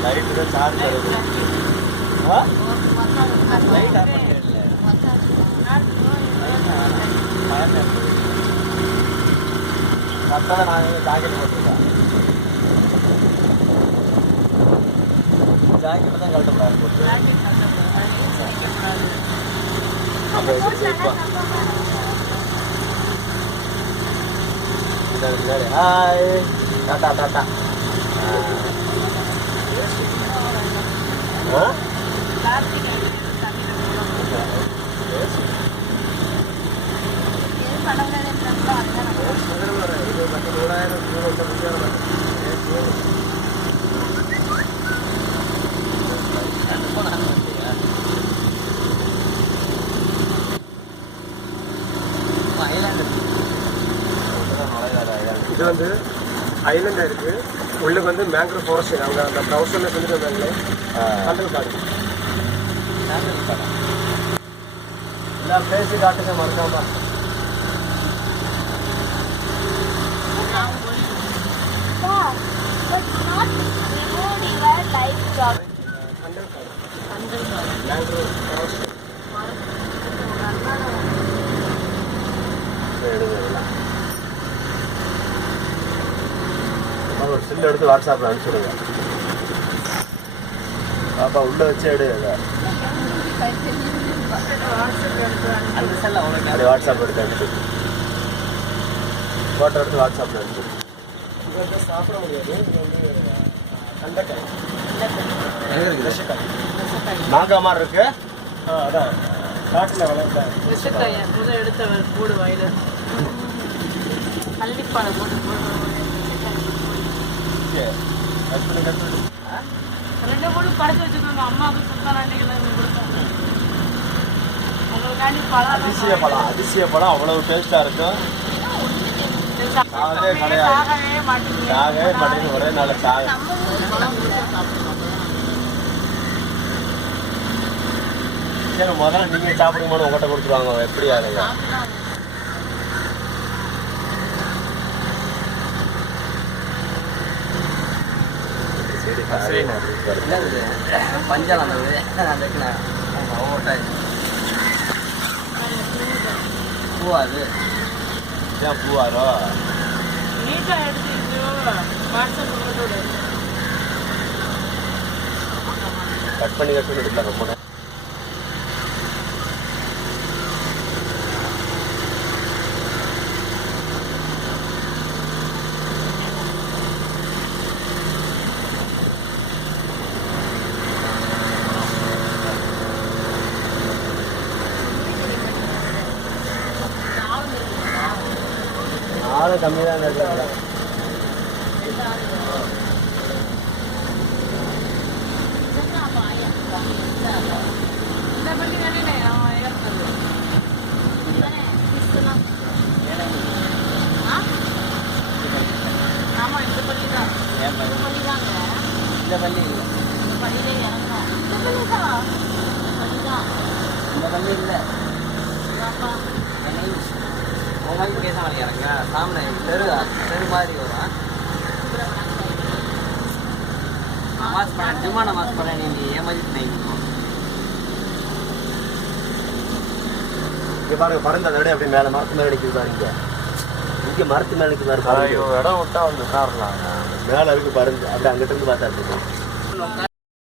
light तो charge करो हां लाइट ऑफ कर ले நான் ஜாக்கெட் போட்டுருக்கேன் ஜாக்கெட் தான் கழட்ட கூடாது போட்டு ஜாக்கெட் கழட்ட கூடாது அப்போ சேஃபா இத ஹாய் டாடா டாடா இது வந்து ஐலண்ட் இருக்கு உள்ளுக்கு வந்து மேங்க்ரோவ் ஃபாரஸ்ட் அவங்க அந்த ப்ரௌசர்ல செஞ்சுருந்தாங்களே கண்டல் காடு எல்லாம் பேசி காட்டுங்க மறக்காம ஒரு சில்லு எடுத்து வாட்ஸ்அப்பில் அனுப்பிச்சுடுங்க பாப்பா உள்ள வச்சு எடு அப்படி வாட்ஸ்அப் எடுத்து அனுப்பிச்சு ஃபோட்டோ எடுத்து வாட்ஸ்அப்பில் அனுப்பிச்சு சாப்பிட முடியாது மாங்காய் மாதிரி இருக்கு அதான் காட்டில் வளர்த்த எடுத்த போடு வாயில கள்ளிப்பாலை போட்டு ரெண்டு மூணு படைச்சு வச்சுக்கோங்க அம்மாவுக்கு சுத்தாண்டிகள் கொடுத்தாங்க உங்களுக்காண்டி பழம் அதிசய பழம் அவ்வளவு டேஸ்டா இருக்கும் சாகவே மாட்டேங்குது ஒரே நாள் முதல்ல நீங்க சாப்பிடும்போது உங்கள்கிட்ட கொடுத்துருவாங்க எப்படி ஆகுங்க பஞ்சால பூ அது ஏன் பூவாரோ நீட்டாக எடுத்து வாட்ஸ்அப் கட் பண்ணி எடுத்துல ரொம்ப ஆளு கம்மி தான் இருக்காங்க சாமனை தெரு மாதிரி வரும் நமாஸ் பண்ண ஜும்மா நமாஸ் பண்ண நீ ஏமாதிட்டு இங்க பாருங்க பறந்த விட அப்படி மேல மரத்து மேல நிக்குது பாருங்க இங்க மரத்து மேல நிக்குது பாருங்க இடம் விட்டா வந்து காரலாம் மேல இருக்கு பாருங்க அப்படி அங்கிட்ட இருந்து பார்த்தா